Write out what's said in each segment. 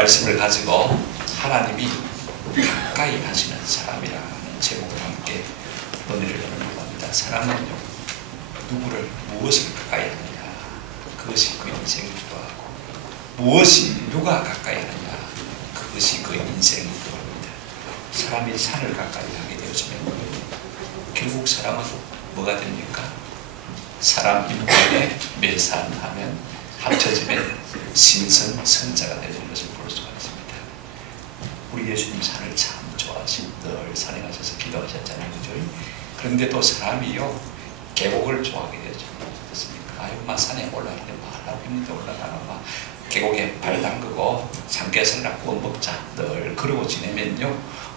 말씀을 가지고 하나님이 가까이 하시는 사람이라는 제목과 함께 논의를 나누는 겁니다. 사람은요, 누구를 무엇을 가까이 하느냐, 그것이 그 인생을 주도하고, 무엇이 누가 가까이 하느냐, 그것이 그 인생을 주도합니다. 사람이 산을 가까이 하게 되어지면 결국 사람은 뭐가 됩니까? 사람 인간의 매산하면 합쳐지면 신선 선자가 되는 것을 볼 수가 있습니다. 우리 예수님 산을 참 좋아하시고 늘 산에 가셔서 기도하셨잖아요, 그죠? 그런데 또 사람이요, 계곡을 좋아하게 되죠. 어떻습니까? 아유, 막 산에 올라가는데 말하고 있는데 올라가나 막 계곡에 발 담그고 삼겹살이나 구워 먹자 늘 그러고 지내면요,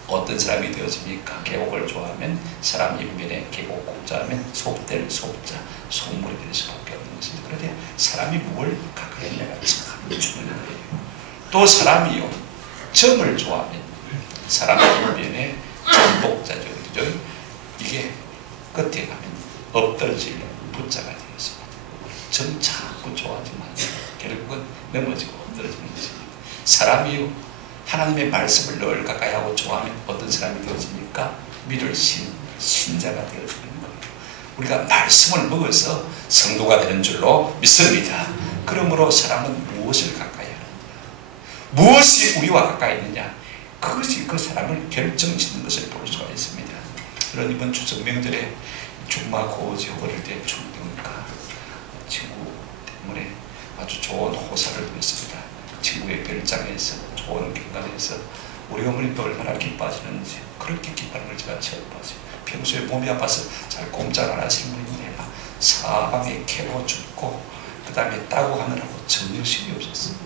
어떤 사람이 되어집니까? 계곡을 좋아하면 사람 인면에 계곡 곡자하면 속될 속자, 속물이 될 수밖에 없는 것입니다. 그런데 사람이 뭘 가까이 했냐가 참 중요한 거예요. 또 사람이요, 점을 좋아하면 사람 인면에 전복자죠. 그죠? 이게 끝에 가면 엎드러질 부자가 되었습니다. 전 자꾸 좋아하지만 결국은 넘어지고 엎드러지는 것입니다. 사람이요, 하나님의 말씀을 늘 가까이 하고 좋아하면 어떤 사람이 되어집니까? 믿을 신자가 되어지는 거예요. 우리가 말씀을 먹어서 성도가 되는 줄로 믿습니다. 그러므로 사람은 무엇을 가까이 하느냐, 무엇이 우리와 가까이 있느냐, 그것이 그 사람을 결정짓는 것을 볼 수가 있습니다. 그런 이번 추석 명절에 중마고지 어릴 때 충동이니까 친구 때문에 아주 좋은 호사를 보냈습니다. 친구의 별장에서 좋은 경관에서 우리 어머님도 얼마나 기뻐하시는지 그렇게 기뻐하는 걸 제가 처음 봤어요. 평소에 몸이 아파서 잘 꼼짝 안 하시는 분인데 사방에 캐고 죽고 그 다음에 따고 하느라고 전혀 힘이 없었어요.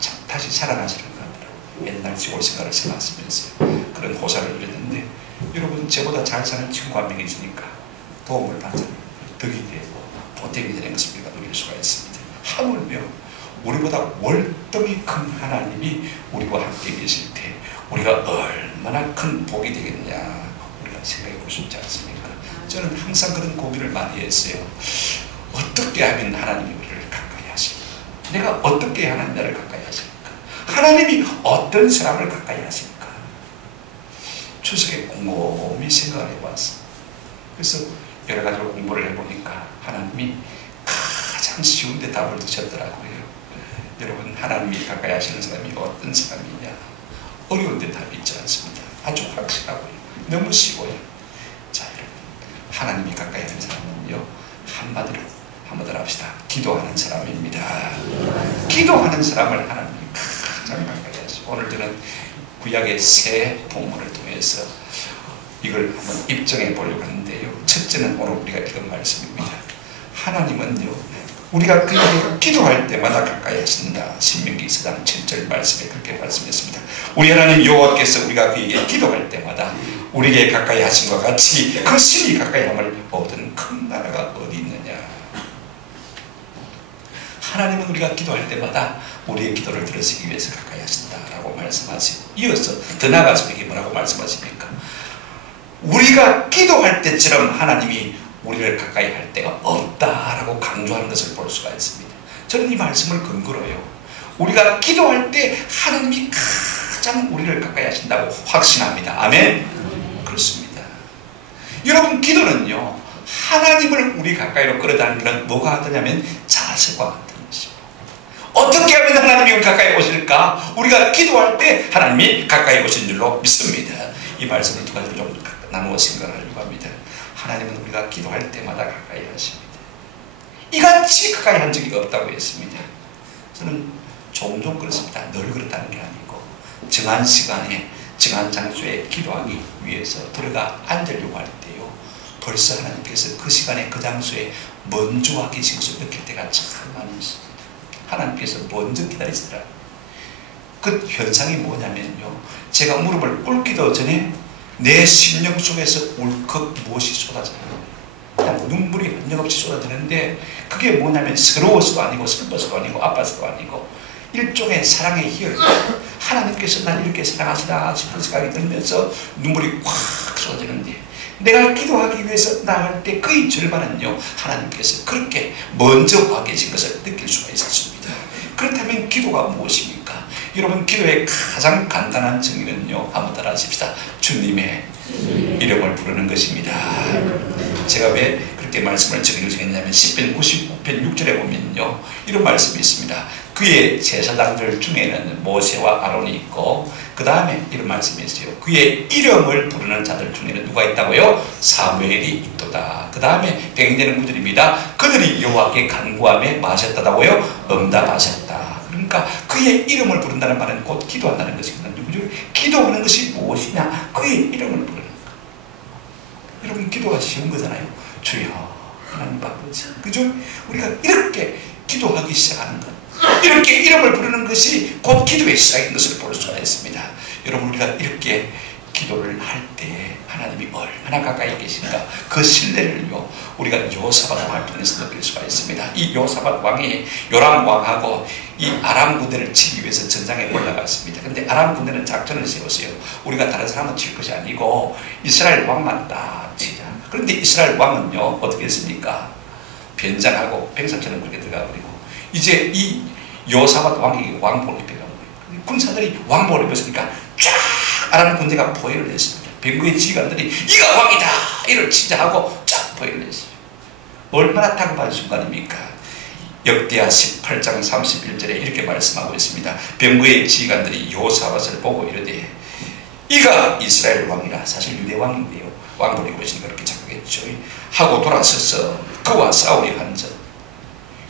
참 다시 살아나시는 것 같더라고요. 옛날 시골 생활을 생각하시면서 그런 호사를 누렸는데, 여러분 저보다 잘 사는 친구 한 명이 있으니까 도움을 받잖아요. 덕이 되고 보탬이 되는 것을 우리가 누릴 수가 있습니다. 하물며 우리보다 월등히 큰 하나님이 우리와 함께 계실 때 우리가 얼마나 큰 복이 되겠냐 우리가 생각해 볼 수 있지 않습니까? 저는 항상 그런 고민을 많이 했어요. 어떻게 하면 하나님이 우리를 가까이 하실까? 내가 어떻게 하나님 나를 가까이 하실까? 하나님이 어떤 사람을 가까이 하실까? 추석에 곰곰이 생각을 해봤어. 그래서 여러 가지로 공부를 해보니까 하나님이 가장 쉬운데 답을 주셨더라고요. 여러분, 하나님이 가까이 하시는 사람이 어떤 사람이냐? 어려운데 답이 있지 않습니다. 아주 확실하고요. 너무 쉬워요. 자, 여러분, 하나님이 가까이 하는 사람은요, 한마디로 합시다. 기도하는 사람입니다. 기도하는 사람을 하나님이 가장 가까이 하시고, 오늘 저는 구약의 세 본문을 통해서 이걸 한번 입증해 보려고 하는데요. 첫째는 오늘 우리가 읽은 말씀입니다. 하나님은요, 우리가 그에게 기도할 때마다 가까이 하신다. 신명기 4장 7절 말씀에 그렇게 말씀했습니다. 우리 하나님 여호와께서 우리가 그에게 기도할 때마다 우리에게 가까이 하신 것 같이 그 신이 가까이 함을 얻은 큰 나라가 어디 있느냐. 하나님은 우리가 기도할 때마다 우리의 기도를 들으시기 위해서 가까이 하신다라고 말씀하시고, 이어서 더 나아가서 이게 뭐라고 말씀하십니까? 우리가 기도할 때처럼 하나님이 우리를 가까이 할 데가 없다라고 강조하는 것을 볼 수가 있습니다. 저는 이 말씀을 근거로요, 우리가 기도할 때 하나님이 가장 우리를 가까이 하신다고 확신합니다. 아멘? 그렇습니다. 여러분, 기도는요, 하나님을 우리 가까이로 끌어다니는 뭐가 하더냐면 자세와 같은 것입니다. 어떻게 하면 하나님이 우리 가까이 오실까? 우리가 기도할 때 하나님이 가까이 오신 줄로 믿습니다. 이 말씀을 두 가지로 좀 나누어 생각하려고 합니다. 하나님은 우리가 기도할 때마다 가까이 하십니다. 이같이 가까이 한 적이 없다고 했습니다. 저는 종종 그렇습니다. 늘 그렇다는 게 아니고, 정한 시간에 정한 장소에 기도하기 위해서 들어가 앉으려고 할 때요, 벌써 하나님께서 그 시간에 그 장소에 먼저 와 계신 것을 느낄 때가 참 많이 있습니다. 하나님께서 먼저 기다리시더라. 그 현상이 뭐냐면요, 제가 무릎을 꿇기도 전에 내 심령 속에서 울컥 무엇이 쏟아져요. 그냥 눈물이 한정없이 쏟아지는데, 그게 뭐냐면 서러워서도 아니고 슬퍼서도 아니고 아파서도 아니고 일종의 사랑의 희열. 하나님께서 난 이렇게 사랑하시나 싶은 생각이 들면서 눈물이 확 쏟아지는데, 내가 기도하기 위해서 나갈 때 거의 절반은요, 하나님께서 그렇게 먼저 와 계신 것을 느낄 수가 있었습니다. 그렇다면 기도가 무엇입니까? 여러분, 기도의 가장 간단한 정의는요, 한번 따라 하십시다. 주님의 이름을 부르는 것입니다. 제가 왜 그렇게 말씀을 정했냐면 10편 99편 6절에 보면요, 이런 말씀이 있습니다. 그의 제사장들 중에는 모세와 아론이 있고, 그 다음에 이런 말씀이 있어요. 그의 이름을 부르는 자들 중에는 누가 있다고요? 사무엘이 있도다. 그 다음에 병행되는 구절입니다. 그들이 여호와께 간구하며 마셨다고요? 응답하셨다. 그러니까 그의 이름을 부른다는 말은 곧 기도한다는 것입니다. 누구죠? 기도하는 것이 무엇이냐? 그의 이름을 부르는 것. 여러분, 기도가 쉬운 거잖아요. 주여 하나님 아버지, 그죠? 우리가 이렇게 기도하기 시작하는 것, 이렇게 이름을 부르는 것이 곧 기도의 시작인 것을 볼 수가 있습니다. 여러분, 우리가 이렇게 기도를 할 때 하나님이 얼마나 가까이 계신가, 그 신뢰를요 우리가 여호사밧 왕을 통해서 느낄 수가 있습니다. 이 여호사밧 왕이 요람 왕하고 이 아람 군대를 치기 위해서 전장에 올라갔습니다. 근데 아람 군대는 작전을 세웠어요. 우리가 다른 사람은 칠 것이 아니고 이스라엘 왕만 딱 치자. 그런데 이스라엘 왕은요 어떻게 했습니까? 변장하고 병사처럼 그렇게 들어가 버리고, 이제 이 여호사밧 왕이 왕복을 입혀가고, 군사들이 왕복을 입었으니까 쫙 아람 군대가 포위를 했습니다. 병거의 지휘관들이 이가 왕이다 이를 치자하고 쫙 포위를 했어요. 얼마나 다급한 순간입니까? 역대하 18장 31절에 이렇게 말씀하고 있습니다. 병거의 지휘관들이 여호사밧을 보고 이르되 이가 이스라엘 왕이라, 사실 유대 왕인데요 왕복을 입으시니까 그렇게 착각했죠. 하고 돌아서서 그와 싸우려 한즉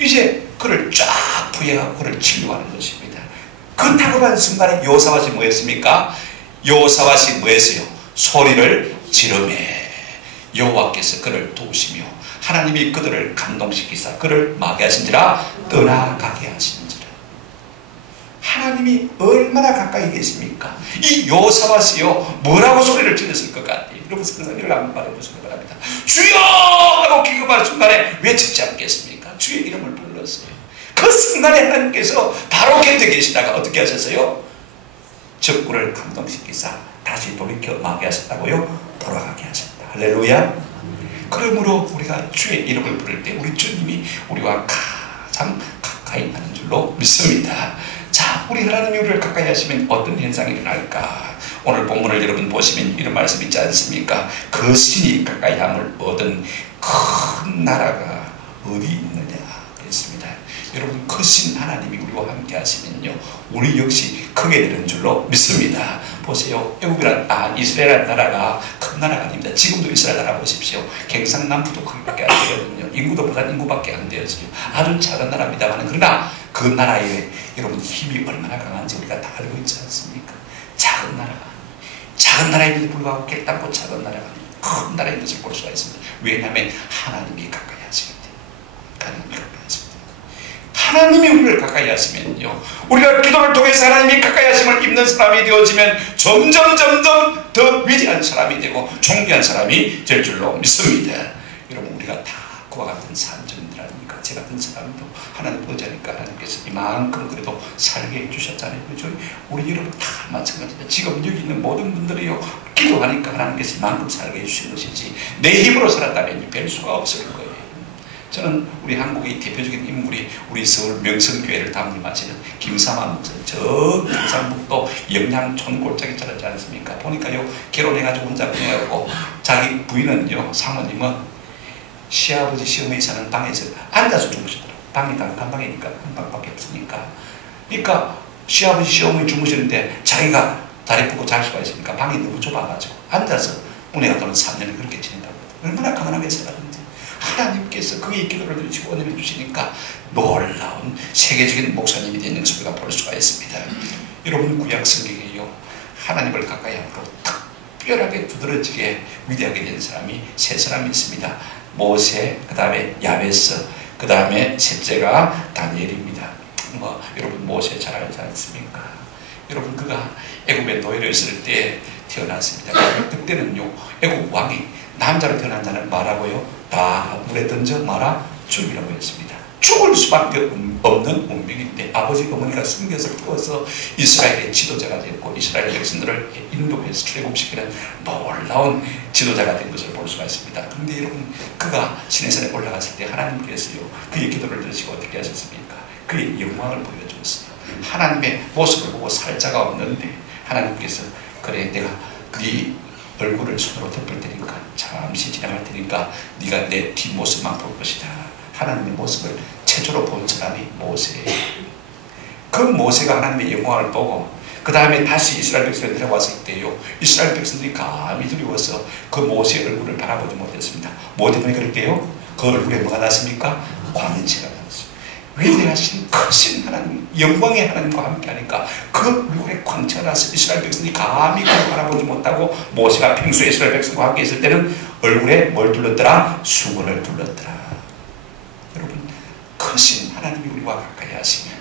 이제 그를 쫙 부여하고 그를 치료하는 것입니다. 그 다급한 순간에 여호사밧이 뭐했습니까? 여호사밧이 뭐했어요? 소리를 지르매 여호와께서 그를 도우시며 하나님이 그들을 감동시키사 그를 마게 하신지라 떠나가게 하시는지라. 하나님이 얼마나 가까이 계십니까? 이 여호사밧이요 뭐라고 소리를 질렀을 것 같아요? 여러분 상상을 한번 말해보시기 바랍니다. 주여! 하고 기급한 순간에 외치지 않겠습니까? 주의 이름을 불렀어요. 그 순간에 하나님께서 바로 곁에 계시다가 어떻게 하셨어요? 적군을 감동시키사 다시 돌이켜 마게 하셨다고요? 돌아가게 하셨다. 할렐루야. 그러므로 우리가 주의 이름을 부를 때 우리 주님이 우리와 가장 가까이 하는 줄로 믿습니다. 자, 우리 하나님이 우리를 가까이 하시면 어떤 현상이 일어날까? 오늘 본문을 여러분 보시면 이런 말씀 있지 않습니까? 그 신이 가까이 함을 얻은 큰 나라가 어디 있느냐 그랬습니다. 여러분 그 신 하나님이 우리와 함께 하시면요 우리 역시 크게 되는 줄로 믿습니다. 보세요. 애국이란 이스라엘이라는 나라가 큰 나라가 아닙니다. 지금도 이스라엘 나라 보십시오. 경상남부도 크게밖에 안 되거든요. 인구도 부산 인구밖에 안 되어요. 아주 작은 나라입니다만, 그러나 그 나라에 여러분 힘이 얼마나 강한지 우리가 다 알고 있지 않습니까? 작은 나라임에도 불구하고 결단코 작은 나라가 아닙니다. 큰 나라인 것을 볼 수가 있습니다. 왜냐하면 하나님이 가까이 하시기 때문에. 하나님이 가까이 하시기 때문에. 하나님이 우리를 가까이 하시면요 우리가 기도를 통해서 하나님이 가까이 하심을 입는 사람이 되어지면 점점 더 위대한 사람이 되고 존귀한 사람이 될 줄로 믿습니다. 여러분 우리가 다 그와 같은 산증인들 아닙니까? 제 같은 사람도 하나님 보자니까 하나님께서 이만큼 그래도 살게 해주셨잖아요. 그렇죠? 우리 여러분 다 마찬가지입니다. 지금 여기 있는 모든 분들이요 기도하니까 하나님께서 이만큼 살게 해주신 것이지 내 힘으로 살았다면 별 수가 없을 거예요. 저는 우리 한국의 대표적인 인물이 우리 서울 명성교회를 담임하시는 김사만 목사, 저 경상북도 영양촌 골짜기 자랐지 않습니까? 보니까요 결혼해가지고 혼자 보내고 자기 부인은요 사모님은 시아버지 시어머니 사는 방에서 앉아서 주무시더라고요. 방이 단방이니까 한 방밖에 없으니까. 그러니까 시아버지 시어머니 주무시는데 자기가 다리 뻗고 잘 수가 있으니까 방이 너무 좁아가지고 앉아서 은혜가 도는 3년을 그렇게 지낸다고. 얼마나 가난하게 살았는지. 하나님께서 그의 기도를 들으시고 은혜를 주시니까 놀라운 세계적인 목사님이 되는 것을 우리가 볼 수가 있습니다. 여러분 구약 성경에요 하나님을 가까이 함으로 특별하게 두드러지게 위대하게 된 사람이 세 사람이 있습니다. 모세, 그 다음에 야베스, 그 다음에 셋째가 다니엘입니다. 여러분 모세 잘 알지 않습니까? 여러분 그가 애굽에 노예로 있을 때 태어났습니다. 그때는요 애굽 왕이 남자로 태어난 자는 말하고요 다 물에 던져 말아 죽이라고 했습니다. 죽을 수밖에 없는 운명인데 아버지 어머니가 숨겨서 태워서 이스라엘의 지도자가 됐고 이스라엘 백성들을 인도해서 출애굽시키는 놀라운 지도자가 된 것을 볼 수가 있습니다. 그런데 여러분 그가 시내산에 올라갔을 때 하나님께서요 그의 기도를 들으시고 어떻게 하셨습니까? 그의 영광을 보여주었어요. 하나님의 모습을 보고 살 자가 없는데 하나님께서 그래 내가 네 얼굴을 손으로 덮을 테니까 잠시 지나갈 테니까 네가 내 뒷모습만 볼 것이다. 하나님의 모습을 최초로 본 사람이 모세예요. 그 모세가 하나님의 영광을 보고 그 다음에 다시 이스라엘 백성들이 내려왔을 때요 이스라엘 백성들이 감히 두려워서 그 모세의 얼굴을 바라보지 못했습니다. 뭐 때문에 그럴게요? 그 얼굴에 뭐가 났습니까? 광채가 났습니다. 위대하신 크신 하나님 영광의 하나님과 함께 하니까 그 얼굴에 광채가 나서 이스라엘 백성들이 감히 그를 바라보지 못하고 모세가 평소에 이스라엘 백성과 함께 있을 때는 얼굴에 뭘 둘렀더라? 수건을 둘렀더라. 여러분 크신 하나님이 우리와 가까이 하시면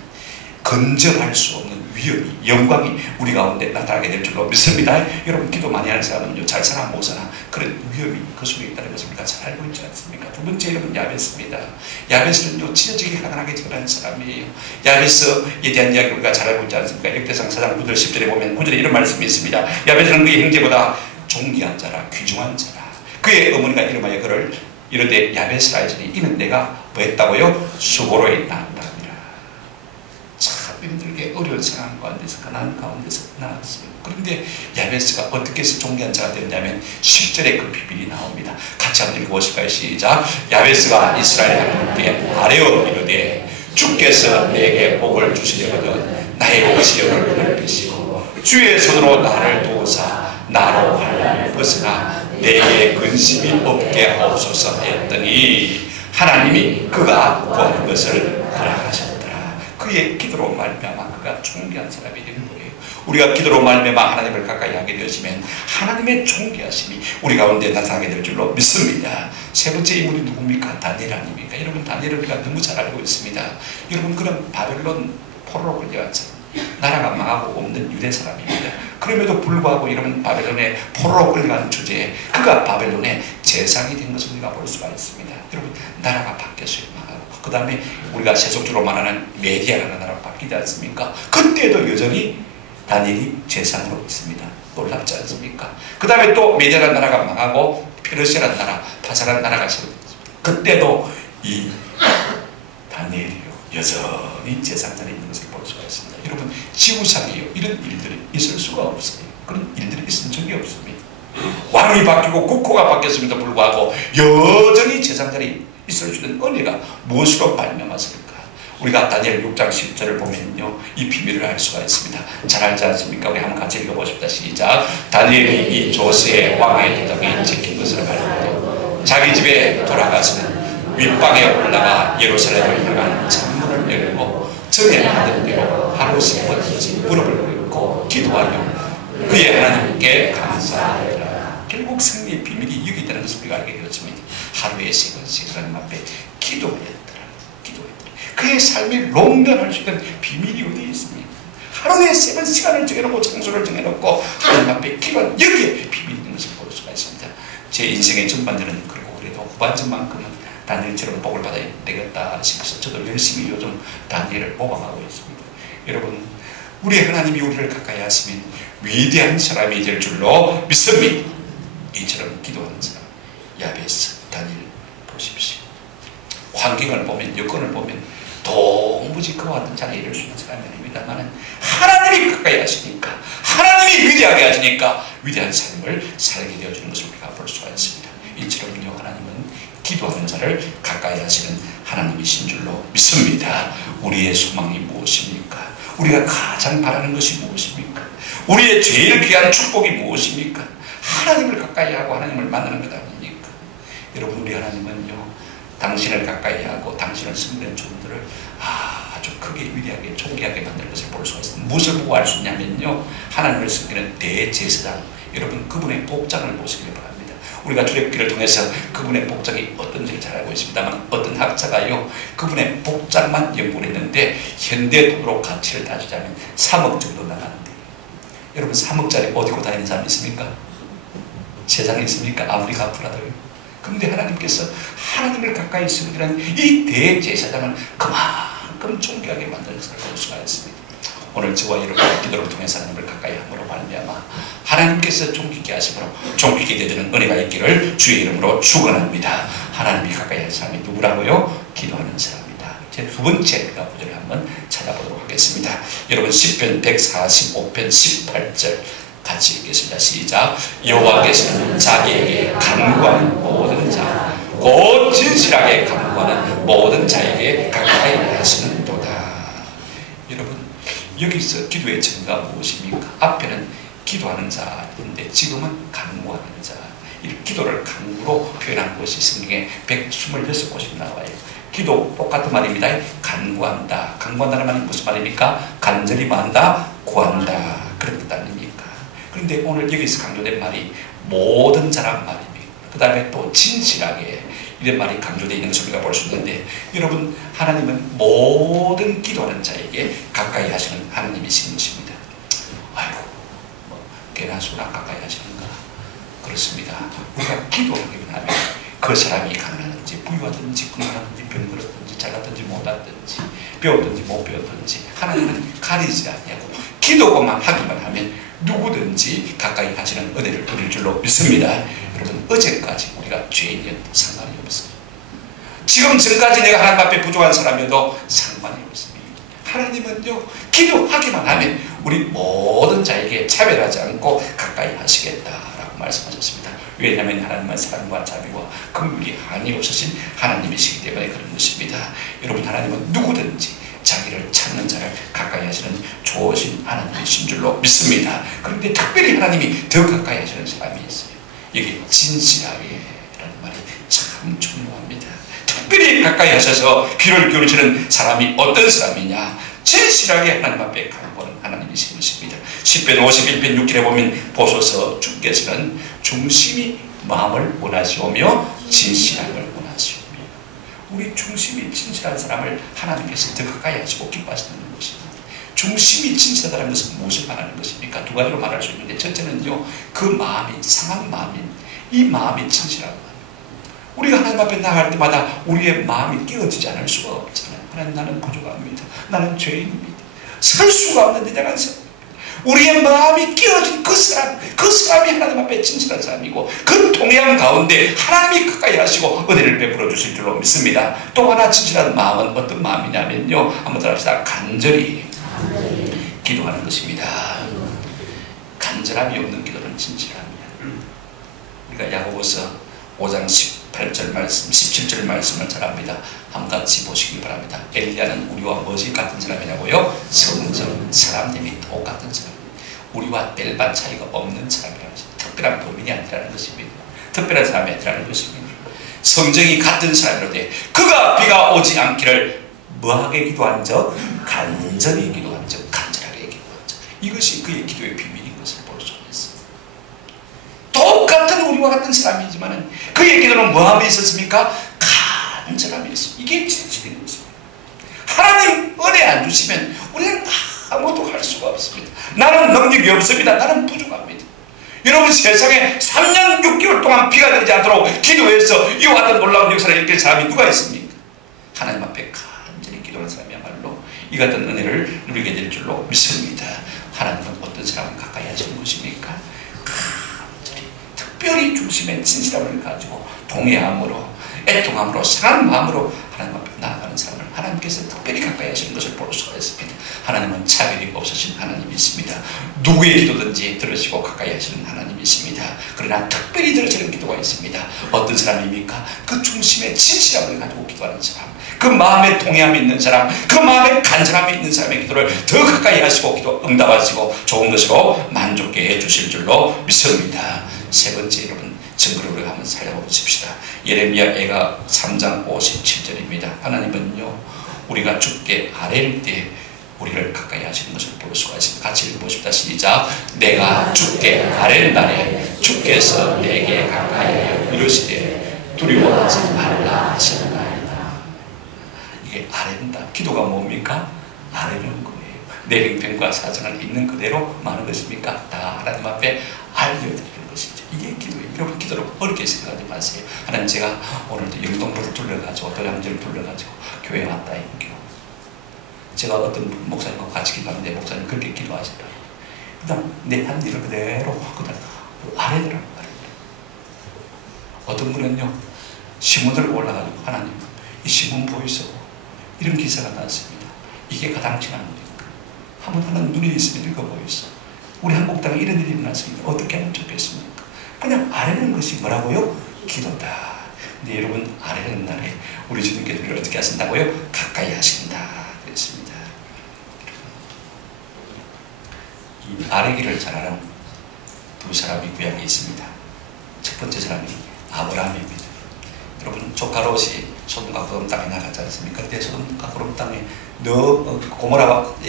근접할 수 없는 위엄이, 영광이 우리 가운데 나타나게 될 줄로 믿습니다. 여러분, 기도 많이 하는 사람은요, 잘 사나 못 사나 그런 위엄이 그 속에 있다는 것을 우리가 잘 알고 있지 않습니까? 두 번째 이름은 야베스입니다. 야베스는요, 지어지게 가난하게 태어난 사람이에요. 야베스에 대한 이야기 우리가 잘 알고 있지 않습니까? 역대상 4장 9절 10절에 보면 9절에 이런 말씀이 있습니다. 야베스는 그의 형제보다 존귀한 자라, 귀중한 자라. 그의 어머니가 이름하여 그를 이르되 야베스라 하시니 이는 내가 뭐 했다고요? 수고로 낳았다. 참 힘들게 어려운 상황 가운데서, 가난 가운데서 나왔어요. 그런데 야베스가 어떻게 해서 존귀한 자가 됐냐면 10절에 그 비밀이 나옵니다. 같이 한번 읽어보실까요? 시작. 야베스가 이스라엘 하나님께 아뢰어 이르되 주께서 내게 복을 주시려거든 나의 지역을 넓히시고 주의 손으로 나를 도우사 나로 환난을 벗으나 내게 근심이 없게 하옵소서 했더니 하나님이 그가 구하는 것을 허락하셨다. 그의 기도로 말미암아 그가 존귀한 사람이 되는 거예요. 우리가 기도로 말미암아 하나님을 가까이 하게 되어지면 하나님의 존귀하심이 우리 가운데 나타나게 될 줄로 믿습니다. 세 번째 인물이 누굽니까? 다니엘 아닙니까? 여러분, 다니엘을 우리가 너무 잘 알고 있습니다. 여러분, 그는 바벨론 포로로 끌려갔죠. 나라가 망하고 없는 유대 사람입니다. 그럼에도 불구하고 여러분, 바벨론의 포로로 끌려간 주제에 그가 바벨론의 재상이 된 것을 우리가 볼 수가 있습니다. 여러분, 나라가 바뀌었어요. 그 다음에 우리가 세속적으로 말하는 메디아라는 나라가 바뀌지 않습니까? 그때도 여전히 다니엘이 재상으로 있습니다. 놀랍지 않습니까? 그 다음에 또 메디아라는 나라가 망하고 페르시아라는 나라, 파사라는 나라가 세워졌습니다. 그때도 이 다니엘이요, 여전히 재상자리에 있는 것을 볼 수가 있습니다. 여러분, 지구상에요, 이런 일들이 있을 수가 없어요. 그런 일들이 있은 적이 없습니다. 왕이 바뀌고 국호가 바뀌었음에도 불구하고 여전히 재상자리에 있을 수 있는 은혜가 무엇으로 발명했을까? 우리가 다니엘 6장 10절을 보면요, 이 비밀을 알 수가 있습니다. 잘 알지 않습니까? 우리 한번 같이 읽어보십시다. 시작. 다니엘이 이 조스의 왕의 도장에 찍힌 것을 알고 자기 집에 돌아가서는 윗방에 올라가 예루살렘을 향한 창문을 열고 전에 하던 대로 하루 세 번씩 무릎을 꿇고 기도하여 그의 하나님께 감사하리라. 결국 승리의 비밀이 여기 있다는 것을 우리가 알게 되었습니다. 하루에 세 번씩 하나님 앞에 기도했더라. 그의 삶이 롱런할 수 있는 비밀이 어디에 있습니까? 하루에 세 번 시간을 정해놓고 장소를 정해놓고 하나님 앞에 기도한 여기에 비밀이 있는 것을 볼 수가 있습니다. 제 인생의 전반전은 그리고 그래도 후반전만큼은 다니엘처럼 복을 받아야 되겠다 싶어서 저도 열심히 요즘 다니엘을 모방하고 있습니다. 여러분, 우리 하나님이 우리를 가까이 하시면 위대한 사람이 될 줄로 믿습니다. 이처럼 기도하는 사람, 야베스, 다니엘 보십시오. 환경을 보면, 여건을 보면 도무지 그와 같은 자리에 이룰 수 있는 사람이 아닙니다만 하나님이 가까이 하시니까, 하나님이 위대하게 하시니까 위대한 삶을 살게 되어주는 것을 우리가 볼 수가 있습니다. 이처럼요, 하나님은 기도하는 자를 가까이 하시는 하나님이신 줄로 믿습니다. 우리의 소망이 무엇입니까? 우리가 가장 바라는 것이 무엇입니까? 우리의 제일 귀한 축복이 무엇입니까? 하나님을 가까이 하고 하나님을 만나는 것 아닙니까? 여러분, 우리 하나님은요, 당신을 가까이 하고 당신을 섬기는 종들을 아주 크게 위대하게 존귀하게 만드는 것을 볼 수가 있습니다. 무엇을 보고 알 수 있냐면요, 하나님을 섬기는 대제사장, 여러분 그분의 복장을 보시길 바랍니다. 우리가 출애굽기를 통해서 그분의 복장이 어떤지를 잘 알고 있습니다만 어떤 학자가요, 그분의 복장만 연구를 했는데 현대 돈으로 가치를 따지자면 3억 정도 나가는데, 여러분 3억짜리 옷 입고 다니는 사람 있습니까? 세상에 있습니까? 아무리 갚으라도요. 그런데 하나님께서 하나님을 가까이 섬기는 이 대제사장을 그만큼 존귀하게 만드는 것을 볼 수가 있습니다. 오늘 저와 여러분의 기도를 통해서 하나님을 가까이 함으로 말미암아 하나님께서 존귀케 하심으로 존귀케 되는 은혜가 있기를 주의 이름으로 축원합니다. 하나님이 가까이 할 사람이 누구라고요? 기도하는 사람이다. 제 두 번째 구절을 한번 찾아보도록 하겠습니다. 여러분, 시편 145편 18절 같이 읽겠습니다. 시작. 여호와께서는 자기에게 간구하는 모든 자, 곧 진실하게 간구하는 모든 자에게 가까이 하시는도다. 여러분, 여기서 기도의 정의가 무엇입니까? 앞에는 기도하는 자인데 지금은 간구하는 자. 이 기도를 간구로 표현한 것이 성경에 126곳이 나와요. 기도 똑같은 말입니다. 간구한다. 간구한다는 말이 무슨 말입니까? 간절히 구한다, 구한다. 그런 뜻 아닙니까? 그런데 오늘 여기서 강조된 말이 모든 자란 말입니다. 그 다음에 또 진실하게, 이런 말이 강조되어 있는 것을 우리가 볼 수 있는데, 여러분, 하나님은 모든 기도하는 자에게 가까이 하시는 하나님이신 것입니다. 아이고, 개나 소나 가까이 하시는가? 그렇습니다. 우리가 기도하기만 하면 그 사람이 가난하든지 부유하든지 건강하든지 병들었든지 잘났든지 못났든지 배웠든지 못 배웠든지 하나님은 가리지 않냐고 기도만 하기만 하면 누구든지 가까이 하시는 은혜를 누릴 줄로 믿습니다. 여러분, 어제까지 우리가 죄인이어도 상관이 없습니다. 지금 전까지 내가 하나님 앞에 부족한 사람이어도 상관이 없습니다. 하나님은요, 기도하기만 하면 우리 모든 자에게 차별하지 않고 가까이 하시겠다라고 말씀하셨습니다. 왜냐하면 하나님은 사랑과 자비와 긍휼이 한이 없으신 하나님이시기 때문에 그런 것입니다. 여러분, 하나님은 누구든지 자기를 찾는 자를 가까이 하시는 좋으신 하나님이신 줄로 믿습니다. 그런데 특별히 하나님이 더 가까이 하시는 사람이 있어요. 여기 진실하게 라는 말이 참 중요합니다. 특별히 가까이 하셔서 귀를 기울이시는 사람이 어떤 사람이냐? 진실하게 하나님 앞에 간구하는 하나님이신 것입니다. 10편 51편 6절에 보면 보소서 주께서는 중심이 마음을 원하시오며 진실함을 원하시오며, 우리 중심이 진실한 사람을 하나님께서 더 가까이 하시고 기뻐하시는 것입니다. 중심이 진실하다는 것은 무엇을 말하는 것입니까? 두 가지로 말할 수 있는데, 첫째는요, 그 마음이 상한 마음인 이 마음이 진실한 마음. 우리가 하나님 앞에 나갈 때마다 우리의 마음이 깨어지지 않을 수가 없잖아요. 하나님, 나는 부족합니다. 나는 죄인입니다. 설 수가 없는데 내가 우리의 마음이 끼어진 그 사람이 하나님 앞에 진실한 사람이고, 그 동양 가운데 하나님이 가까이 하시고 은혜를 베풀어 주실 줄로 믿습니다. 또 하나 진실한 마음은 어떤 마음이냐면요, 한번 따라합시다. 간절히 기도하는 것입니다. 간절함이 없는 기도는 진실함이야. 우리가 야고보서 5장 18절 말씀, 17절 말씀을 잘 압니다. 한번 같이 보시기 바랍니다. 엘리야는 우리와 무엇이 같은 사람이냐고요? 성전, 사람들이 똑같은 사람. 우리와 별반 차이가 없는 사람이라는 것입니다. 특별한 도민이 아니라는 것입니다. 특별한 사람이 아니라는 것입니다. 성정이 같은 사람이로되 그가 비가 오지 않기를 뭐하게 기도한 적? 간절히 기도한 적, 간절하게 기도한 적. 이것이 그의 기도의 비밀인 것을 볼 수 있습니다. 똑같은 우리와 같은 사람이지만 그의 기도는 뭐함이 있었습니까? 간절함이 있습니다. 이게 진실인 것입니다. 하나님 은혜 안 주시면 우리는 아무것도 할 수가 없습니다. 나는 능력이 없습니다. 나는 부족합니다. 여러분, 세상에 3년 6개월 동안 비가 내리지 않도록 기도해서 이와 같은 놀라운 역사를 일으킬 사람이 누가 있습니까? 하나님 앞에 간절히 기도하는 사람이야말로 이 같은 은혜를 누리게 될 줄로 믿습니다. 하나님은 어떤 사람을 가까이 하시는 것입니까? 간절히, 특별히 중심에 진실함을 가지고 동의함으로, 애통함으로, 상한 마음으로 하나님 앞에 나아가는 사람을 하나님께서 특별히 가까이 하시는 것을 볼 수가 있습니다. 하나님은 차별이 없으신 하나님이십니다. 누구의 기도든지 들으시고 가까이 하시는 하나님이십니다. 그러나 특별히 들으시는 기도가 있습니다. 어떤 사람입니까? 그 중심에 진실함을 가지고 기도하는 사람, 그 마음에 동의함이 있는 사람, 그 마음에 간절함이 있는 사람의 기도를 더 가까이 하시고 기도 응답하시고 좋은 것으로 만족해 해 주실 줄로 믿습니다. 세 번째, 여러분, 증거를 우리가 한번 살펴보십시다. 예레미야 애가 3장 57절입니다. 하나님은요, 우리가 주께 아뢰일 때 우리를 가까이 하시는 것을 볼 수가 있습니다. 같이 읽어보십시다. 시작. 내가 주께 아뢰는 날에 주께서 내게 가까이 이르시되 두려워하지 말라 하시나이다. 이게 아뢰는다. 기도가 뭡니까? 아뢰는 거예요. 내 형편과 사정을 있는 그대로 많은 것입니까? 다 하나님 앞에 알려드리는 것이죠. 이게 기도예요. 여러분, 기도를 어렵게 생각하지 마세요. 하나님, 제가 오늘도 영동부를 둘러가지고 도량지를 둘러가지고 교회 왔다 인교. 제가 어떤 목사님과 같이 기도하는데 목사님 그렇게 기도하시더라고요. 그다음 내 한 일을 그대로 그다음 아래더라고요. 어떤 분은요, 신문 들고 올라가지고 하나님, 이 신문 보이소, 이런 기사가 나왔습니다. 이게 가당치 않습니까? 한번 하는 눈이 있으면 읽어보이소. 우리 한국 땅에 이런 일이 일어났습니다. 어떻게 하면 좋겠습니까? 그냥 아뢰는 것이 뭐라고요? 기도다. 근데 여러분, 아뢰는 날에 우리 주님께서 우리를 어떻게 하신다고요? 가까이 하신다 그랬습니다. 이 아뢰기를 잘하는 두 사람이 구약에 있습니다. 첫 번째 사람이 아브라함입니다. 여러분, 조카 롯이 소돔과 고모라 땅에 나갔지 않습니까? 그때 소돔과 고모라 땅에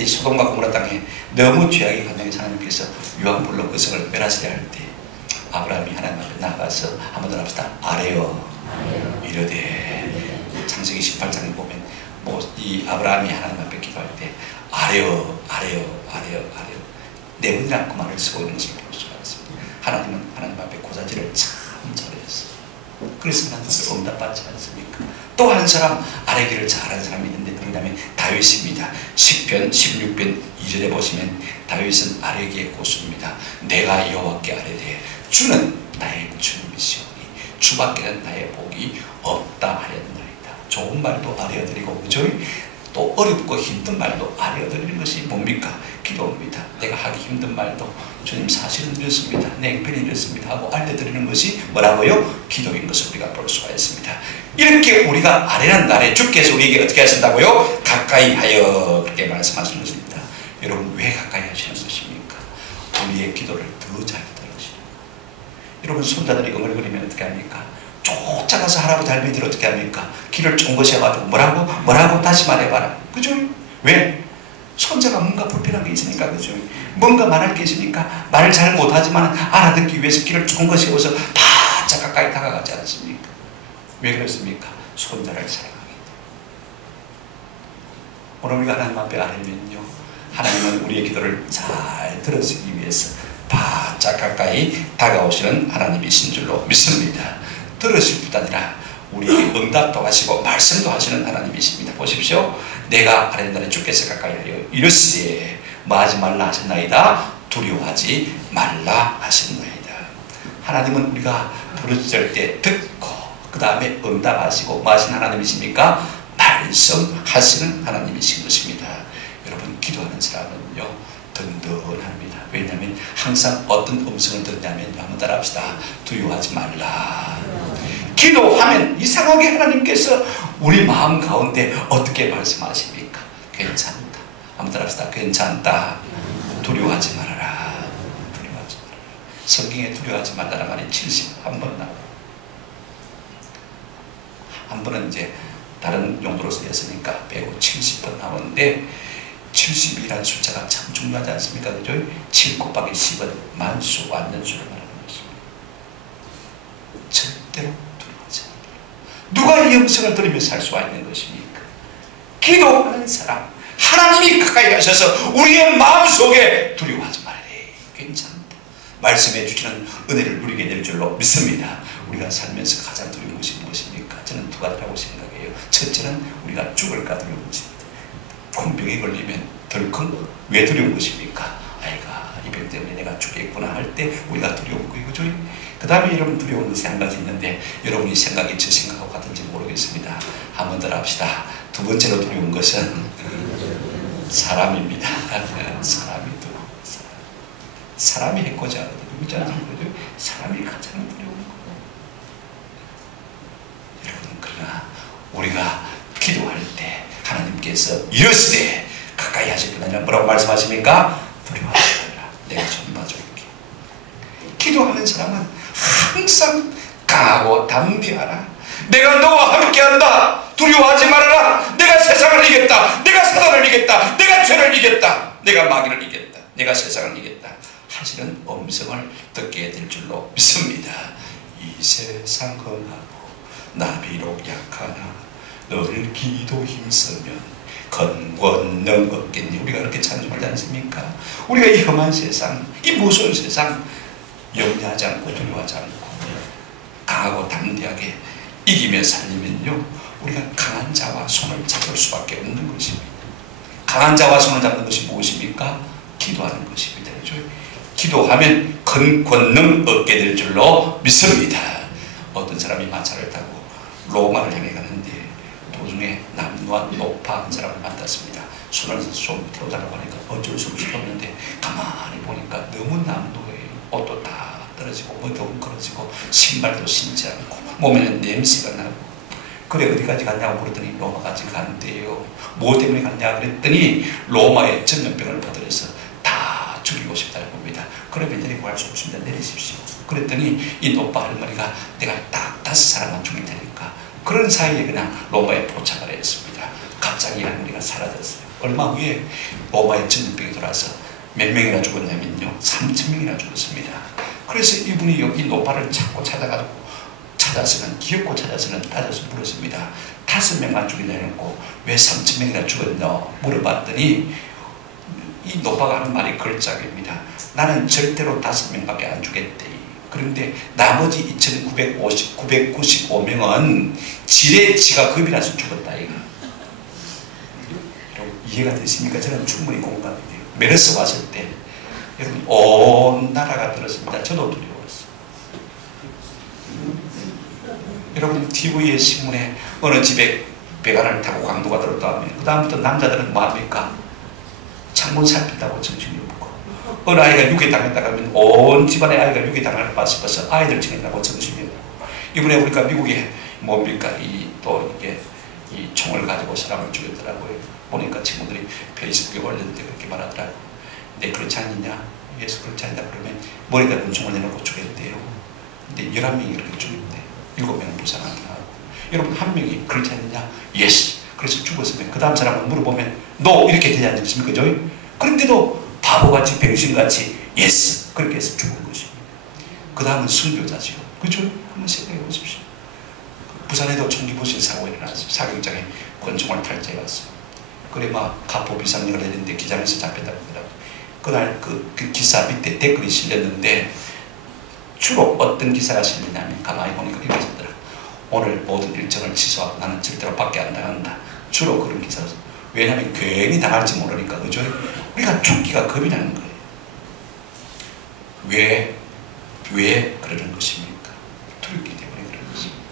소돔과 고모라 땅에 너무 죄악이 간당해서 하나님께서 유황불로 그 성을 멸하시려 할 때 아브라함이 하나님 앞에 나가서 한번 더 합시다. 아뢰어 이르되. 창세기 18장에 보면 이 아브라함이 하나님 앞에 기도할 때 아뢰어 네 번이나 그 말을 쓰고 있는 것을 볼 수가 있습니다. 하나님은 하나님 앞에 고사질을 참 잘했어요. 그래서 하나님 앞에 응답받지 않습니까? 또 한 사람 아뢰기를 잘하는 사람이 있는데 누구냐면 다윗입니다. 시편 16편 2절에 보시면 다윗은 아뢰기의 고수입니다. 내가 여호와께 아뢰되 주는 나의 주님이시오니 주밖에는 나의 복이 없다 하였나이다. 좋은 말도 아뢰어드리고, 그죠? 또 어렵고 힘든 말도 아뢰어드리는 것이 뭡니까? 기도입니다. 내가 하기 힘든 말도 주님 사실은 이렇습니다, 내 형편이 이렇습니다 하고 알려드리는 것이 뭐라고요? 기도인 것을 우리가 볼 수가 있습니다. 이렇게 우리가 아뢰는 날에 주께서 우리에게 어떻게 하신다고요? 가까이 하여, 그렇게 말씀하시는 것입니다. 여러분, 왜 가까이 하시는 것입니까? 우리의 기도를 더 잘 들으시는. 여러분, 손자들이 응얼거리면 어떻게 합니까? 쫓아가서 할아버지 할머니들 어떻게 합니까? 길을 쫑긋해가지고 뭐라고 다시 말해봐라. 그죠? 왜? 손자가 뭔가 불편한 게 있으니까, 그죠? 뭔가 말할 게 있으니까 말을 잘 못하지만 알아듣기 위해서 길을 쫑긋해서 바짝 가까이 다가가지 않습니까? 왜 그렇습니까? 손자를 사랑합니다. 오늘 우리가 하나님 앞에 아뢰면요, 하나님은 우리의 기도를 잘 들어주기 위해서 바짝 가까이 다가오시는 하나님이신 줄로 믿습니다. 들으실 뿐 아니라 우리에게 응답도 하시고 말씀도 하시는 하나님이십니다. 보십시오. 내가 아뢰는 날에 주께서 가까이 하여 이르시되 뭐하지 말라 하셨나이다. 두려워하지 말라 하셨나이다. 하나님은 우리가 부르짖을 때 듣고 그 다음에 응답하시고 뭐 하시는 하나님이십니까? 말씀하시는 하나님이신 것입니다. 여러분, 기도하는 사람은요 든든합니다. 왜냐하면 항상 어떤 음성을 듣냐면, 한번 따라합시다. 두려워하지 말라. 기도하면 이상하게 하나님께서 우리 마음 가운데 어떻게 말씀하십니까? 괜찮다. 한번 따라합시다. 괜찮다. 두려워하지 말아라. 두려워하지 말아라. 성경에 두려워하지 말라는 말이 71번 나와요. 한 번은 이제 다른 용도로 쓰였으니까 빼고 70번 나오는데, 70이라는 숫자가 참 중요하지 않습니까? 그죠? 7 곱하기 10은 만수, 완전수를 말하는 것입니다. 절대로 두려워하지 않습니다. 누가 이 음성을 들으며 살 수가 있는 것입니까? 기도하는 사람, 하나님이 가까이 가셔서 우리의 마음속에 두려워하지 말래. 괜찮다. 말씀해 주시는 은혜를 누리게 될 줄로 믿습니다. 우리가 살면서 가장 두려운 것이 무엇입니까? 저는 두 가지라고 생각해요. 첫째는 우리가 죽을까 두려운 것입니다. 콩병에 걸리면 덜컹. 왜 두려운 것입니까? 아이가 이 병 때문에 내가 죽겠구나 할 때 우리가 두려운 거예요. 그죠? 그 다음에 여러분, 두려운 것이 한 가지 있는데, 여러분이 생각이 저 생각하고 같은지 모르겠습니다. 한번 더 합시다. 두 번째로 두려운 것은 사람입니다. 사람이 두려워. 사람이 해코지 하거든요. 그렇지 않습니까? 사람이 가장 두려운 거예요. 여러분, 그러나 우리가 기도할 때 하나님께서 이르시되 가까이 하실 것 아니라 뭐라고 말씀하십니까? 두려워하지 말라. 내가 좀 봐줄게. 기도하는 사람은 항상 강하고 담대하라. 내가 너와 함께한다. 두려워하지 말아라. 내가 세상을 이겼다. 내가 사단을 이겼다. 내가 죄를 이겼다. 내가 마귀를 이겼다. 내가 세상을 이겼다 하시는 음성을 듣게 될 줄로 믿습니다. 이 세상 흥하고 나 비록 약하나 늘 기도 힘쓰면 건권능 없겠니. 우리가 그렇게 찬송하지 않습니까? 우리가 이 험한 세상, 이 무서운 세상 염려하지 않고 두려워하지 않고 강하고 담대하게 이기며 살리면요, 우리가 강한 자와 손을 잡을 수밖에 없는 것입니다. 강한 자와 손을 잡는 것이 무엇입니까? 기도하는 것입니다. 그렇죠? 기도하면 권능 얻게 될 줄로 믿습니다. 어떤 사람이 마차를 타고 로마를 향해 가는데 도중에 남루한 노파 한 사람을 만났습니다. 손을 좀 태워달라고 하니까 어쩔 수 없이 태웠는데 가만히 보니까 너무 남루해요. 옷도 다 떨어지고 머리도 웅크러지고 신발도 신지 않고 몸에는 냄새가 나고. 그래 어디까지 갔냐고 물었더니 로마까지 간대요. 뭐 때문에 갔냐 그랬더니 로마의 전염병을 퍼뜨려서 다 죽이고 싶다는 겁니다. 그러면 내리고 할 수 없습니다. 내리십시오. 그랬더니 이 노파 할머니가 내가 딱 5사람만 죽일 테니까. 그런 사이에 그냥 로마에 포착을 했습니다. 갑자기 할머니가 사라졌어요. 얼마 후에 로마의 전염병이 돌아서 몇 명이나 죽었냐면요, 3,000명이나 죽었습니다. 그래서 이분이 여기 노파를 찾고 찾아가지고 찾아서는 기어코 찾아서는 따져서 물었습니다. 5명만 죽이냐 했고 왜 3,000명이나 죽었냐 물어봤더니 이 노바가 하는 말이 걸작입니다. 나는 절대로 5명밖에 안 죽였대. 그런데 나머지 2,995명은 지레 지가 겁이 나서 죽었다. 이거. 여러분 이해가 되십니까? 저는 충분히 공감이 돼요. 메르스 왔을 때 여러분 온 나라가 들었습니다. 저도 두려웠어요. 여러분 TV에 신문에 어느 집에 배관을 타고 강도가 들었다 하면 그 다음부터 남자들은 뭐합니까? 창문 살핀다고 정신이 없고 어느 아이가 유괴당했다가 하면 온 집안의 아이가 유괴당할까 싶어서 아이들 챙긴다고 정신이 없고 이번에 우리가 미국에 뭡니까? 또 이게 이 총을 가지고 사람을 죽였더라고요. 보니까 친구들이 페이스북에 올렸는데 그렇게 말하더라고요. 근데 그렇지 않느냐? 예수 그렇지 않냐? 그러면 머리에다 권총을 내놓고 죽였대요. 근데 11명이 그렇게 죽였대. 7명은 부상하게 하고. 여러분 한 명이 그렇지 않느냐? 예스. 그래서 죽었으면 그 다음 사람을 물어보면 너 이렇게 되지 않습니까? 그죠? 그런데도 바보같이 병신같이 예스. 그렇게 해서 죽은 것입니다. 그 다음은 순교자죠. 그죠? 한번 생각해 보십시오. 부산에도 총기부신 사고가 일어났어요. 사격장에 권총을 탈취해 왔어요. 그래 막 가포 비상령을 내렸는데 기장에서 잡혔다고 하더라고요. 그날 그 기사 밑에 댓글이 실렸는데 주로 어떤 기사가 실리냐면 가만히 보니까 이렇게 썼더라. 오늘 모든 일정을 취소하고 나는 절대로 밖에 안 나간다. 주로 그런 기사로. 왜냐하면 괜히 당할지 모르니까. 그죠? 우리가 죽기가 겁이 나는 거예요. 왜 그러는 것입니까? 두렵기 때문에 그런 것입니다.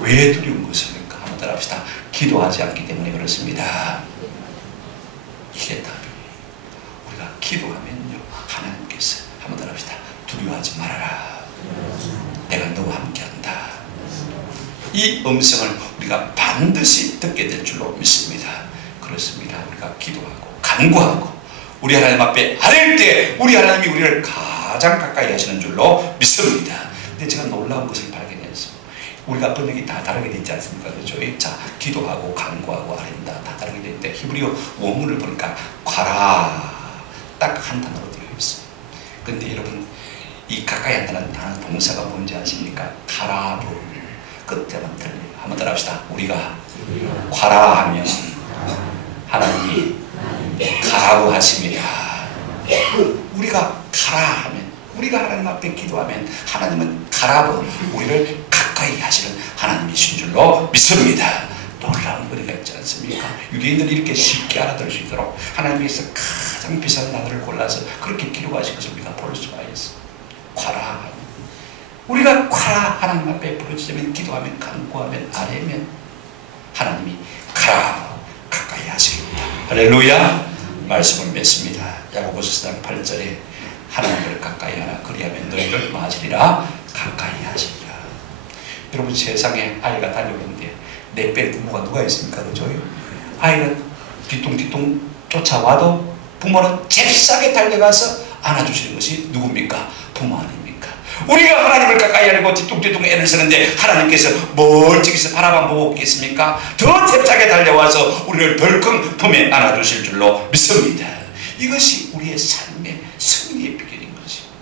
왜 두려운 것입니까? 한번 따라합시다. 기도하지 않기 때문에 그렇습니다. 이게 답이에요. 우리가 기도하면요 하나님께서 한번 따라합시다. 두려워하지 말아라. 내가 너와 함께한다. 이 음성을 우리가 반드시 듣게 될 줄로 믿습니다. 그렇습니다. 우리가 기도하고 간구하고 우리 하나님 앞에 아뢰일 때 우리 하나님이 우리를 가장 가까이 하시는 줄로 믿습니다. 근데 제가 놀라운 것을 발견했어요. 우리가 번역이 다 다르게 되지 않습니까? 그렇죠? 자, 기도하고 간구하고 아뢰다 다 다르게 되는데 히브리어 원문을 보니까 과라 딱 한 단어로 되어 있어요. 근데 여러분 이 가까이 한다는 단어 동사가 뭔지 아십니까? 가라브 끝에만 들려요. 한번 따라합시다. 우리가 과라하면 하나님이 가라고 하십니다. 우리가 가라하면 우리가 하나님 앞에 기도하면 하나님은 가라고 우리를 가까이 하시는 하나님이신 줄로 믿습니다. 놀라운 은혜가 있지 않습니까? 유대인들이 이렇게 쉽게 알아들을 수 있도록 하나님께서 가장 비싼 단어를 골라서 그렇게 기록하신 것을 우리가 볼 수가 있어. 과라. 우리가 과라 하나님 앞에 부르짖으면 기도하면 간구하면 아뢰면 하나님이 가라 가까이 하시겠다. 할렐루야. 말씀을 맺습니다. 야고보서 4장 8절에 하나님을 가까이 하라 그리하면 너희를 맞으리라 가까이 하시리라. 여러분 세상에 아이가 달려오는데 내 뺄 부모가 누가 있습니까? 그죠? 아이는 뒤뚱뒤뚱 쫓아와도 부모는 잽싸게 달려가서 안아주시는 것이 누굽니까? 부모 아닙니까? 우리가 하나님을 가까이 하려고 뒤뚱뒤뚱 애를 쓰는데 하나님께서 멀찍이서 바라만 보고 있겠습니까? 더 잽싸게 달려와서 우리를 덜컹 품에 안아주실 줄로 믿습니다. 이것이 우리의 삶의 승리의 비결인 것입니다.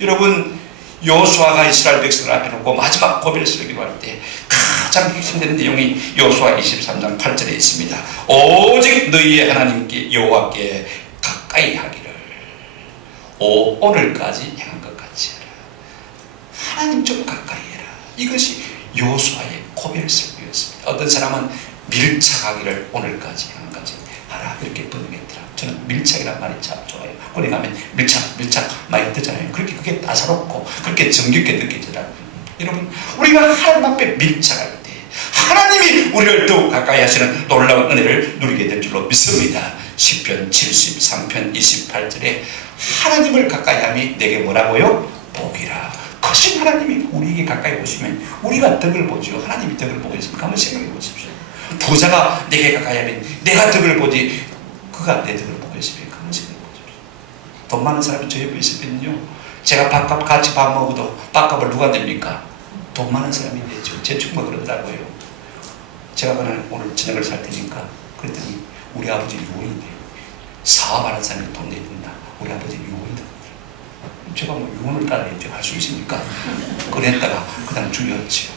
여러분 여호수아가 이스라엘 백성을 앞에 놓고 마지막 고백을 쓰기로 할 때 가장 핵심되는 내용이 여호수아 23장 8절에 있습니다. 오직 너희의 하나님께 여호와께 가까이 하기를 오늘까지 향한 것 같이 하라. 하나님 좀 가까이 해라. 이것이 여호수아의 고백설교였습니다. 어떤 사람은 밀착하기를 오늘까지 향한 것 같이 하라 이렇게 번역했더라. 저는 밀착이란 말이 참 좋아요. 군에 가면 밀착 많이 듣잖아요. 그렇게 그게 따사롭고 그렇게 정겹게 느껴지더라고요. 여러분 우리가 하나님 앞에 밀착할 때 하나님이 우리를 더욱 가까이 하시는 놀라운 은혜를 누리게 될 줄로 믿습니다. 시편 73편 28절에 하나님을 가까이 함이 내게 뭐라고요? 복이라. 크신 하나님이 우리에게 가까이 오시면 우리가 덕을 보죠. 하나님이 덕을 보고 있습니까? 한번 생각해 보십시오. 부자가 내게 가까이 하면 내가 덕을 보지 그가 내 덕을 보고 있습니까? 한번 생각해 보십시오. 돈 많은 사람이 저 옆에 있으면요 제가 밥값 같이 밥 먹어도 밥값을 누가 냅니까? 돈 많은 사람이 내죠. 제 친구가 그러더라고요. 제가 오늘 저녁을 살 테니까 그랬더니 우리 아버지 유언인데요. 사업하는 사람이 돈 내준다. 우리 아버지 유언이다. 제가 뭐 유언을 따라야죠. 할 수 있습니까? 그랬다가 그다음 죽였죠.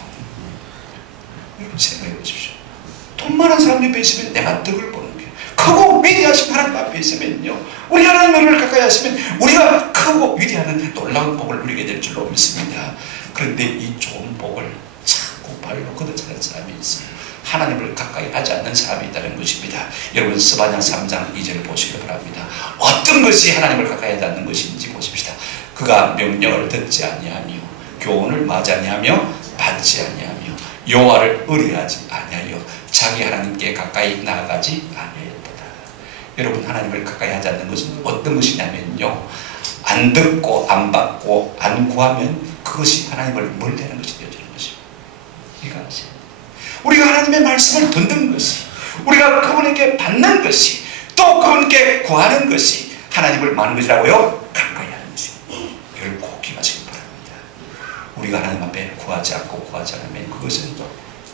돈 많은 사람 옆에 있으면 내가 덕을 보는 거예요. 크고 위대하신 하나님 앞에 있으면요, 우리 하나님을 가까이 하시면 우리가 크고 위대한 놀라운 복을 누리게 될 줄로 믿습니다. 그런데 이 좋은 복을 자꾸 발로 걷어차는 사람이 있어요. 하나님을 가까이 하지 않는 사람이 있다는 것입니다. 여러분 스바냐 3장 2절을 보시기 바랍니다. 어떤 것이 하나님을 가까이 하지 않는 것인지 보십시다. 그가 명령을 듣지 아니하며 교훈을 마지 아니하며 받지 아니하며 여호와를 의뢰하지 아니하여 자기 하나님께 가까이 나아가지 아니하였도다. 여러분 하나님을 가까이 하지 않는 것은 어떤 것이냐면요, 안 듣고 안 받고 안 구하면 그것이 하나님을 멀리하는 것이 되어지는 것입니다. 이거 아세요? 우리가 하나님의 말씀을 듣는 것이, 우리가 그분에게 받는 것이, 또 그분께 구하는 것이 하나님을 많은 것이라고요? 가까이 하는 것입니다. 결코 기마시기 바랍니다. 우리가 하나님 앞에 구하지 않고 구하지 않으면 그것은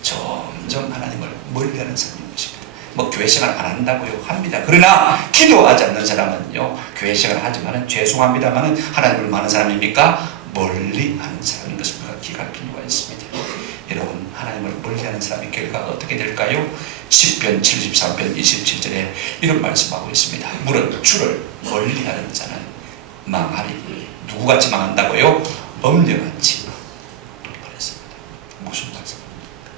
점점 하나님을 멀리하는 삶인 것입니다. 뭐 교회 생활 안 한다고요? 합니다. 그러나 기도하지 않는 사람은요, 교회 생활 하지만은 죄송합니다만은 하나님을 많은 사람입니까? 멀리하는 사람인 것을 우리가 기억할 필요가 있습니다. 여러분 하나님을 멀리하는 사람의 결과가 어떻게 될까요? 시편 73편 27절에 이런 말씀하고 있습니다. 물은 주를 멀리하는 자는 망하리니. 누구같이 망한다고요? 엄녀같이 그랬습니다. 무슨 말씀입니까?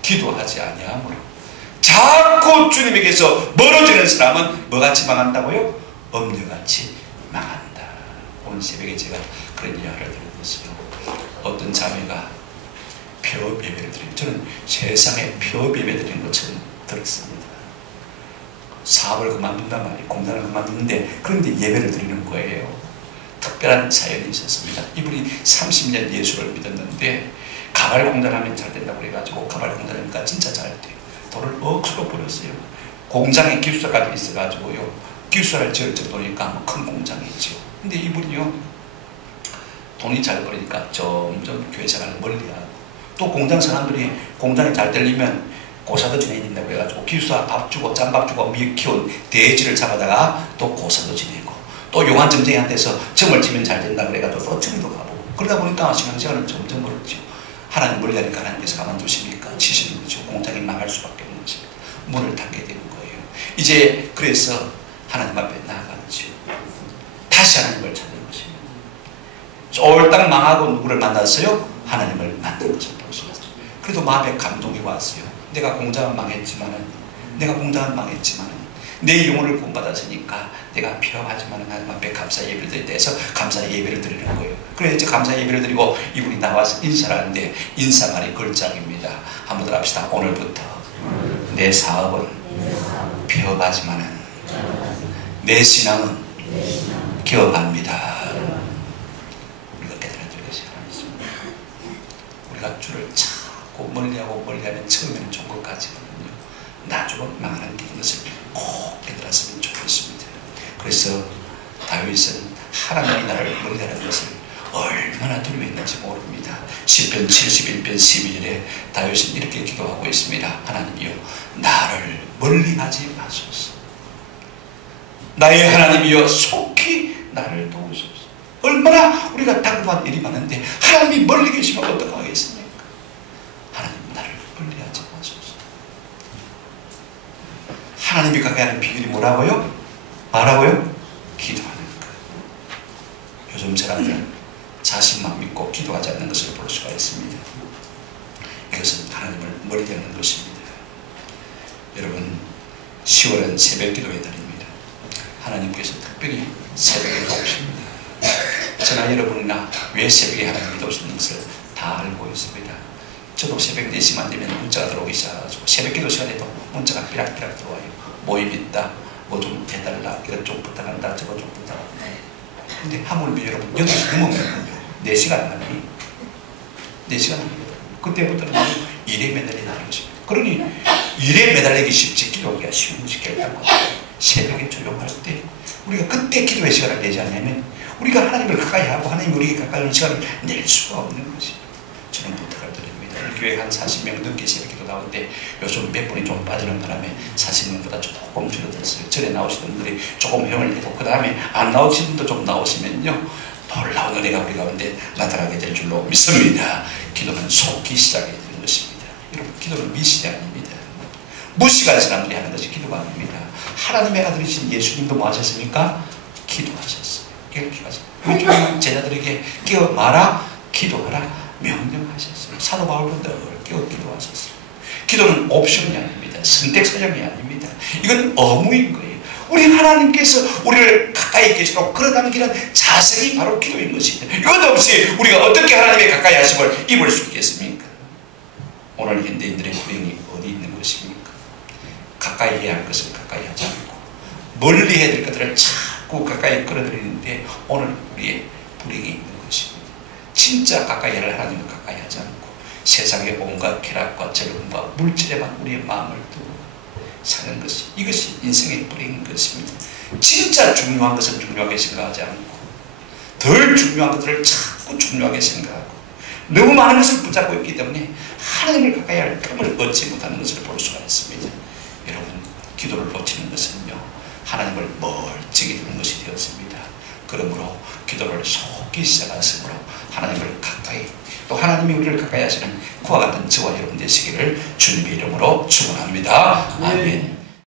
기도하지 아니하므로 자꾸 주님에게서 멀어지는 사람은 뭐같이 망한다고요? 엄녀같이 망한다. 오늘 새벽에 제가 그런 이야기를 들었어요. 어떤 자매가 폐업 예배를 드리고, 저는 세상에 폐업 예배 드리는 것처럼 들었습니다. 사업을 그만둔단 말이에요. 공단을 그만두는데, 그런데 예배를 드리는 거예요. 특별한 사연이 있었습니다. 이분이 30년 예수를 믿었는데 가발 공단하면 잘 된다고 그래가지고 가발 공단하니까 진짜 잘 돼요. 돈을 억수로 벌었어요. 공장에 기숙사까지 있어가지고요, 기숙사를 지을 정도니까 큰 공장이죠. 근데 이분이요, 돈이 잘 벌으니까 점점 교회 생활을 멀리하고, 또 공장 사람들이 공장이 잘 되려면 고사도 지내야 된다고 해가지고 기숙사 밥 주고 짬밥 주고 미 키운 돼지를 잡아다가 또 고사도 지내고, 또 용한 점쟁이한테서 점을 치면 잘 된다고 그래가지고 또 점도 가보고, 그러다 보니까 시간은 점점 멀었죠. 하나님 멀리하니까 하나님께서 가만두십니까? 치시는 거죠. 공장이 망할 수밖에 없는 것입니다. 문을 닫게 되는 거예요. 이제 그래서 하나님 앞에 나아가죠. 다시 하나님을 찾는 것입니다. 쫄딱 망하고 누구를 만났어요? 하나님을 만난 것을 볼 수가 있어요. 그래도 마음에 감동이 왔어요. 내가 공장은 망했지만은 내 영혼을 구원받았으니까 내가 폐업하지만 하나님 앞에 감사 예배를 드릴 때에서 감사 예배를 드리는 거예요. 그래서 이제 감사 예배를 드리고 이분이 나와서 인사를 하는데 인사말이 걸작입니다. 한번 더 합시다. 오늘부터 내 사업은 폐업하지만은 내 신앙은 기업합니다. 우리가 깨달아야 될 것이 하나 있습니다. 우리가 주를 자꾸 멀리하면 처음에는 좋은 것 같지만요, 나중은 망하는 게 있는 것을 꼭 깨달았으면 좋겠습니다. 그래서 다윗은 하나님이 나를 멀리하는 것을 얼마나 두려워했는지 모릅니다. 시편 71편 12절에 다윗은 이렇게 기도하고 있습니다. 하나님이여, 나를 멀리하지 마소서. 나의 하나님이여, 속히 나를 도우소서. 얼마나 우리가 당부한 일이 많은데 하나님이 멀리 계시면 어떡하겠습니까? 하나님, 나를 멀리하지 마소서. 하나님이 가까이 하는 비결이 뭐라고요? 기도하는 것. 요즘 사람들은 자신만 믿고 기도하지 않는 것을 볼 수가 있습니다. 이것은 하나님을 멀리하는 것입니다. 여러분, 10월은 새벽기도의 달입니다. 하나님께서 특별히 새벽에 오십니다. 저나 여러분이나 왜 새벽에 하나님이 오시는 것을 다 알고 있습니다. 저도 새벽 4시만 되면 문자가 들어오기 시작하고, 새벽기도 시간에도 문자가 삐락삐락 들어와요. 모임 있다, 뭐 좀 해달라, 이것 좀 부탁한다, 저거 좀 부탁한다. 근데 하물며 여러분 8시 넘으면 4시간 안 하니? 4시간 안 하니? 그때부터는 일에 매달리는 것입니다. 그러니 일에 매달리기 쉽지 기도하기가 쉬운 것이 결단과 새벽에 조용할 때 우리가 그때 기도의 시간을 내지 않으면 우리가 하나님을 가까이 하고 하나님이 우리에게 가까이 하는 시간을 낼 수가 없는 것입니다. 저는 부탁을 드립니다. 우리 교회 한 40명 넘게 새벽기도 나오는데 요즘 몇 분이 좀 빠지는 바람에 40명보다 조금 줄어들었어요. 전에 나오시는 분들이 조금 회원을 해도 그 다음에 안 나오신 분도 좀 나오시면요, 놀라운 은혜가 우리 가운데 나타나게 될 줄로 믿습니다. 기도는 속기 시작이 되는 것입니다. 여러분, 기도는 미신이 아닙니다. 무식한 사람들이 하는 것이 기도가 아닙니다. 하나님의 아들이신 예수님도 뭐 하셨습니까? 기도하셨어요. 깨우치고 제자들에게 깨어 마라, 기도하라 명령하셨어요. 사도 바울도 늘 깨어 기도하셨어요. 기도는 옵션이 아닙니다. 선택사정이 아닙니다. 이건 의무인 거예요. 우리 하나님께서 우리를 가까이 계시도록 끌어당기는 자세히 바로 기도인 것입니다. 이것 없이 우리가 어떻게 하나님의 가까이 하심을 입을 수 있겠습니까? 오늘 현대인들의 불행이 어디 있는 것입니까? 가까이 해야 할 것을 가까이 하지 않고 멀리 해야 될 것들을 자꾸 가까이 끌어들이는데 오늘 우리의 불행이 있는 것입니다. 진짜 가까이 할 하나님을 가까이 하지 않고 세상의 온갖 쾌락과 즐거움과 물질에만 우리의 마음을 두고 사는 것이, 이것이 인생의 불행인 것입니다. 진짜 중요한 것은 중요하게 생각하지 않고 덜 중요한 것들을 자꾸 중요하게 생각하고 너무 많은 것을 붙잡고 있기 때문에 하나님을 가까이 할 틈을 얻지 못하는 것을 볼 수가 있습니다. 여러분, 기도를 놓치는 것은요, 하나님을 멀찍이 두는 것이 되었습니다. 그러므로 기도를 속히 시작하므로 하나님을 가까이, 또 하나님이 우리를 가까이 하시는 그와 같은 저와 여러분 되시기를 주님의 이름으로 축원합니다. 아멘.